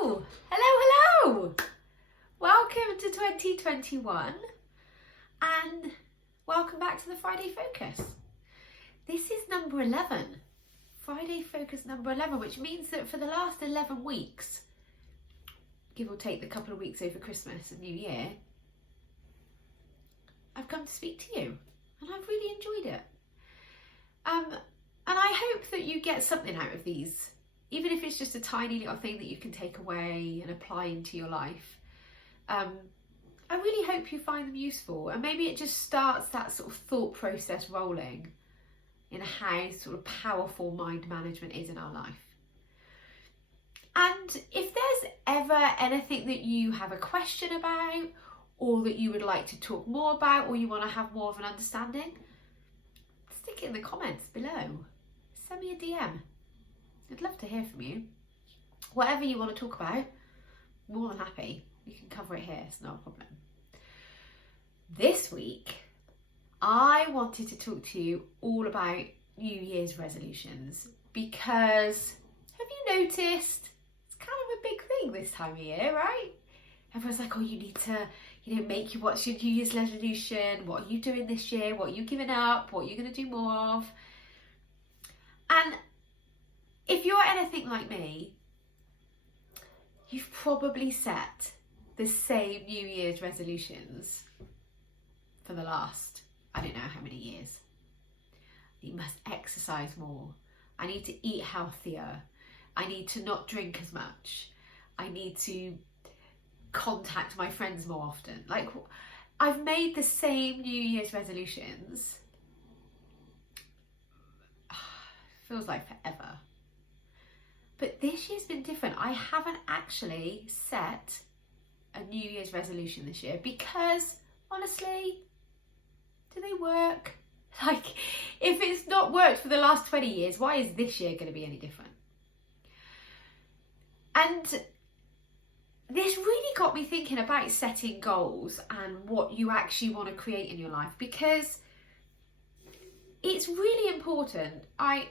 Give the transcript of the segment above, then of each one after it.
Hello! Hello! Welcome to 2021 and welcome back to the Friday Focus. This is number 11, Friday Focus number 11, which means that for the last 11 weeks, give or take the couple of weeks over Christmas and New Year, I've come to speak to you and I've really enjoyed it. And I hope that you get something out of these, even if it's just a tiny little thing that you can take away and apply into your life. I really hope you find them useful, and maybe it just starts that sort of thought process rolling in how sort of powerful mind management is in our life. And if there's ever anything that you have a question about, or that you would like to talk more about, or you want to have more of an understanding, stick it in the comments below. Send me a DM. I'd love to hear from you. Whatever you want to talk about, more than happy. You can cover it here, it's not a problem. This week, I wanted to talk to you all about New Year's resolutions, because have you noticed it's kind of a big thing this time of year, right? Everyone's like, oh, you need to, make you what's your New Year's resolution? What are you doing this year? What are you giving up? What are you going to do more of? And if you're anything like me, you've probably set the same New Year's resolutions for the last, I don't know how many years. You must exercise more. I need to eat healthier. I need to not drink as much. I need to contact my friends more often. Like, I've made the same New Year's resolutions. Feels like forever. But this year's been different. I haven't actually set a New Year's resolution this year because, honestly, do they work? Like, if it's not worked for the last 20 years, why is this year going to be any different? And this really got me thinking about setting goals and what you actually want to create in your life, because it's really important. I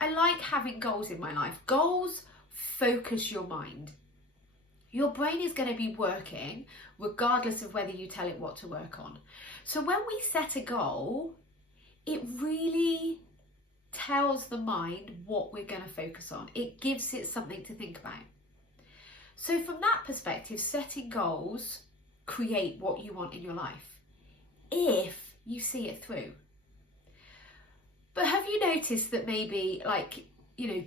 like having goals in my life. Goals focus your mind. Your brain is going to be working regardless of whether you tell it what to work on. So when we set a goal, it really tells the mind what we're going to focus on. It gives it something to think about. So from that perspective, setting goals create what you want in your life, if you see it through. But have you noticed that maybe,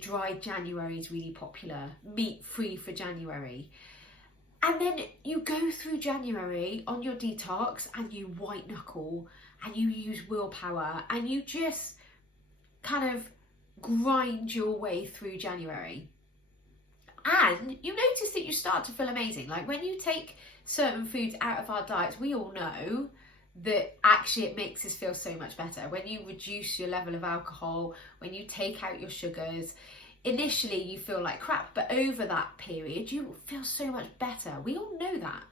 dry January is really popular, meat free for January, and then you go through January on your detox and you white knuckle and you use willpower and you just kind of grind your way through January. And you notice that you start to feel amazing. Like when you take certain foods out of our diets, we all know that actually it makes us feel so much better. When you reduce your level of alcohol, when you take out your sugars, initially you feel like crap, but over that period you feel so much better. We all know that.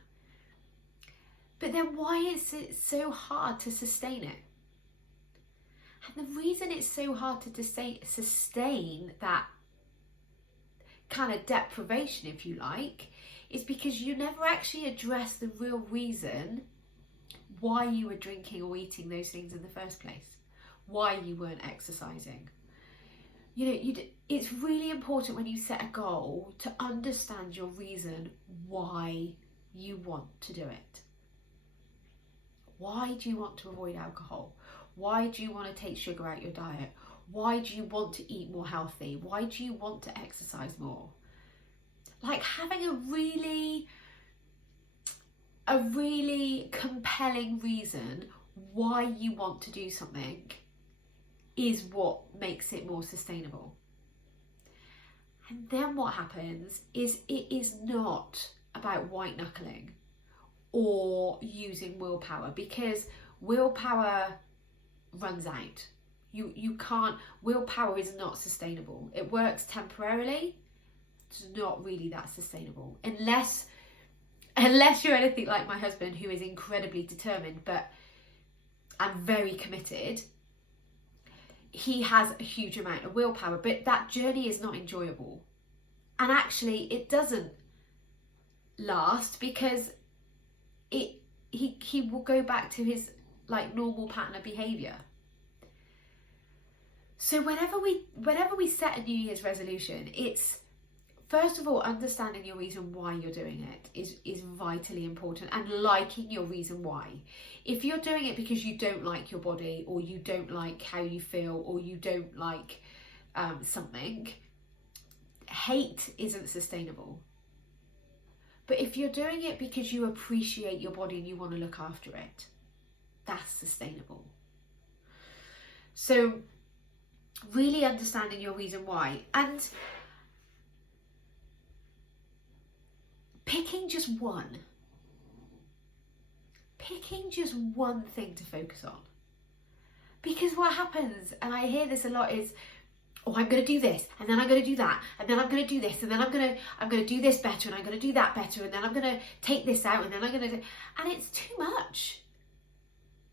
But then why is it so hard to sustain it? And the reason it's so hard to sustain that kind of deprivation, if you like, is because you never actually address the real reason why you were drinking or eating those things in the first place, why you weren't exercising. It's really important when you set a goal to understand your reason why you want to do it. Why do you want to avoid alcohol? Why do you want to take sugar out your diet? Why do you want to eat more healthy? Why do you want to exercise more? Like, having a really compelling reason why you want to do something is what makes it more sustainable. And then what happens is it is not about white knuckling or using willpower, because willpower runs out. You can't, willpower is not sustainable. It works temporarily. It's not really that sustainable unless you're anything like my husband, who is incredibly determined and very committed. He has a huge amount of willpower, but that journey is not enjoyable. And actually it doesn't last, because he will go back to his like normal pattern of behavior. So whenever we set a New Year's resolution, it's first of all understanding your reason why you're doing it is vitally important, and liking your reason why. If you're doing it because you don't like your body, or you don't like how you feel, or you don't like something, hate isn't sustainable. But if you're doing it because you appreciate your body and you want to look after it, that's sustainable. So really understanding your reason why, and picking just one thing to focus on. Because what happens, and I hear this a lot, is, oh, I'm going to do this, and then I'm going to do that, and then I'm going to do this, and then I'm going to do this better, and I'm going to do that better, and then I'm going to take this out, and then I'm going to do, and it's too much.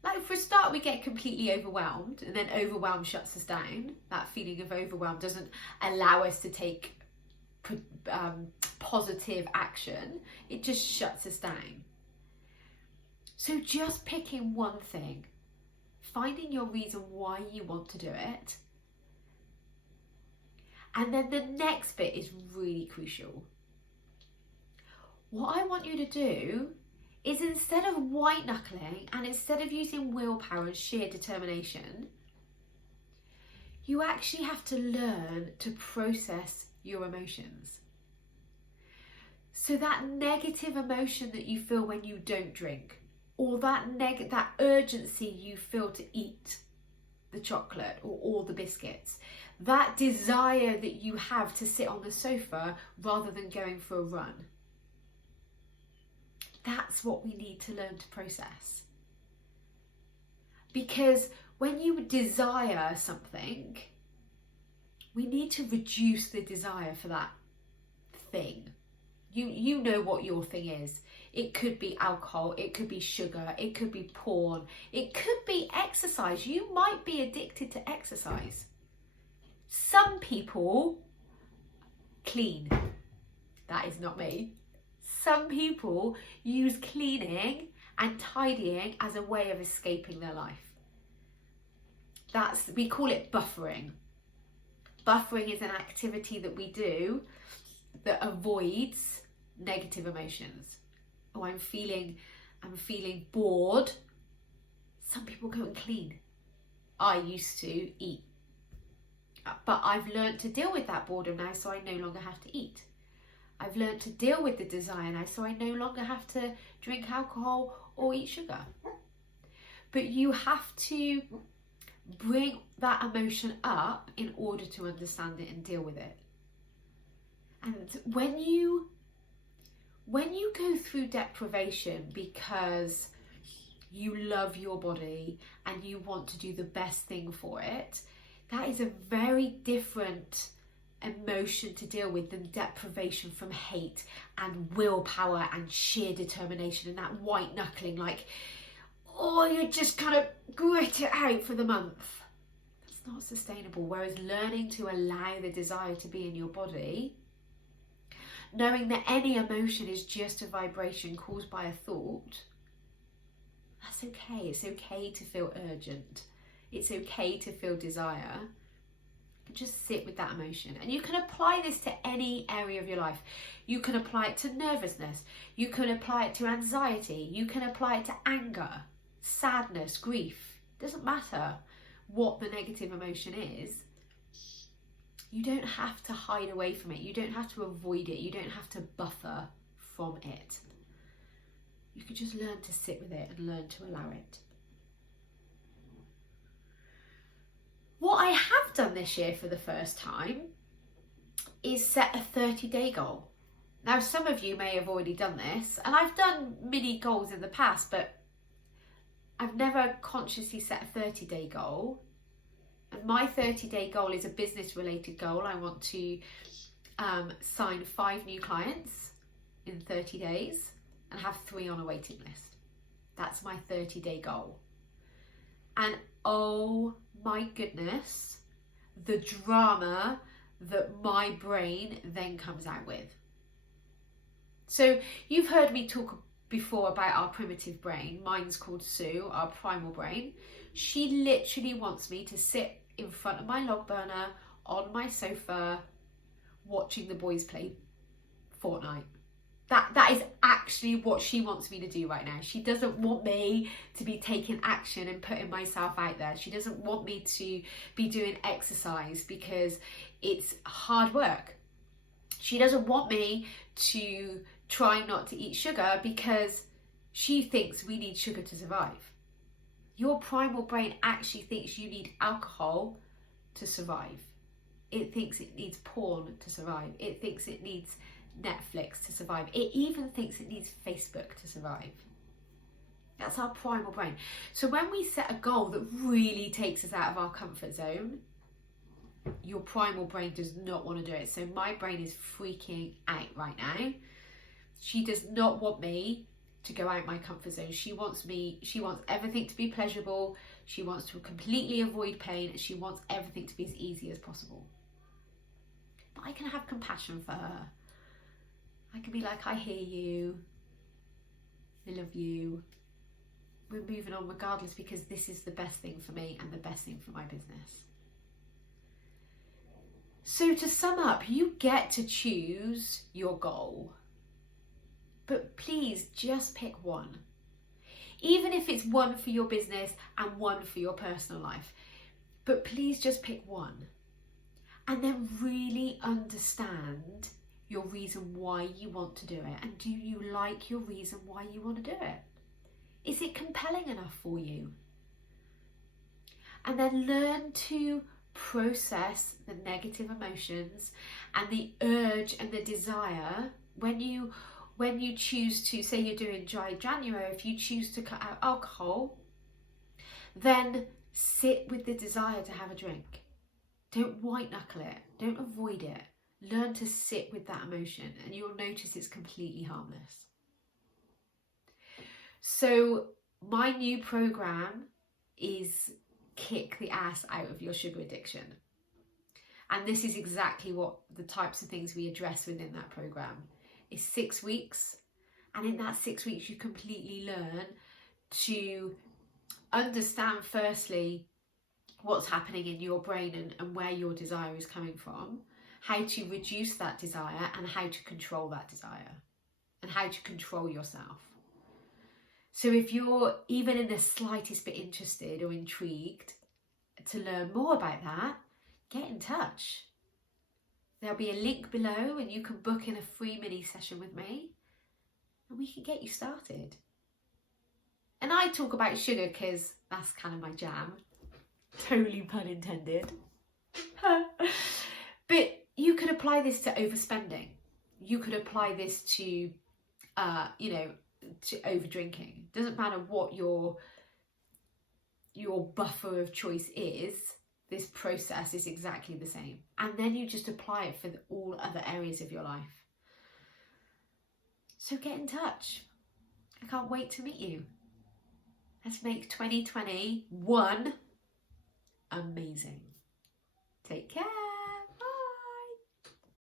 Like, for a start, we get completely overwhelmed, and then overwhelm shuts us down. That feeling of overwhelm doesn't allow us to take positive action. It just shuts us down. So just picking one thing, finding your reason why you want to do it, and then the next bit is really crucial. What I want you to do is, instead of white knuckling and instead of using willpower and sheer determination, you actually have to learn to process your emotions. So that negative emotion that you feel when you don't drink, or that urgency you feel to eat the chocolate or all the biscuits, that desire that you have to sit on the sofa rather than going for a run, that's what we need to learn to process. Because when you desire something, we need to reduce the desire for that thing. You know what your thing is. It could be alcohol, it could be sugar, it could be porn, it could be exercise. You might be addicted to exercise. Some people clean. That is not me. Some people use cleaning and tidying as a way of escaping their life. We call it buffering. Buffering is an activity that we do that avoids negative emotions. Oh, I'm feeling bored. Some people go and clean. I used to eat. But I've learned to deal with that boredom now, so I no longer have to eat. I've learned to deal with the desire now, so I no longer have to drink alcohol or eat sugar. But you have to bring that emotion up in order to understand it and deal with it. And when you go through deprivation because you love your body and you want to do the best thing for it, that is a very different emotion to deal with than deprivation from hate and willpower and sheer determination and that white knuckling, like, oh, you just kind of grit it out for the month. That's not sustainable. Whereas learning to allow the desire to be in your body, knowing that any emotion is just a vibration caused by a thought, that's okay. It's okay to feel urgent. It's okay to feel desire. Just sit with that emotion. And you can apply this to any area of your life. You can apply it to nervousness. You can apply it to anxiety. You can apply it to anger, sadness, grief. It doesn't matter what the negative emotion is. You don't have to hide away from it. You don't have to avoid it. You don't have to buffer from it. You can just learn to sit with it and learn to allow it. What I have done this year for the first time is set a 30-day goal. Now, some of you may have already done this, and I've done mini goals in the past, but I've never consciously set a 30-day goal. And my 30-day goal is a business-related goal. I want to sign 5 new clients in 30 days and have 3 on a waiting list. That's my 30-day goal. And oh my goodness, the drama that my brain then comes out with. So you've heard me talk before about our primitive brain. Mine's called Sue, our primal brain. She literally wants me to sit in front of my log burner on my sofa watching the boys play Fortnite. That is actually what she wants me to do right now. She doesn't want me to be taking action and putting myself out there. She doesn't want me to be doing exercise because it's hard work. She doesn't want me to try not to eat sugar because she thinks we need sugar to survive. Your primal brain actually thinks you need alcohol to survive. It thinks it needs porn to survive. It thinks it needs Netflix to survive. It even thinks it needs Facebook to survive. That's our primal brain. So when we set a goal that really takes us out of our comfort zone, your primal brain does not want to do it. So my brain is freaking out right now. She does not want me to go out my comfort zone. She wants everything to be pleasurable. She wants to completely avoid pain. She wants everything to be as easy as possible. But I can have compassion for her. I can be like, I hear you. I love you. We're moving on regardless because this is the best thing for me and the best thing for my business. So to sum up, you get to choose your goal. But please just pick one. Even if it's one for your business and one for your personal life. But please just pick one. And then really understand your reason why you want to do it. And do you like your reason why you want to do it? Is it compelling enough for you? And then learn to process the negative emotions and the urge and the desire when you choose to, say you're doing dry January, if you choose to cut out alcohol, then sit with the desire to have a drink. Don't white knuckle it. Don't avoid it. Learn to sit with that emotion and you'll notice it's completely harmless. So my new program is Kick the Ass Out of Your Sugar Addiction. And this is exactly what the types of things we address within that program. It's 6 weeks. And in that 6 weeks, you completely learn to understand firstly what's happening in your brain and where your desire is coming from, how to reduce that desire and how to control that desire and how to control yourself. So if you're even in the slightest bit interested or intrigued to learn more about that, get in touch. There'll be a link below and you can book in a free mini session with me and we can get you started. And I talk about sugar because that's kind of my jam. Totally pun intended. But you could apply this to overspending. You could apply this to, to over drinking. Doesn't matter what your buffer of choice is. This process is exactly the same. And then you just apply it for all other areas of your life. So get in touch. I can't wait to meet you. Let's make 2021 amazing. Take care.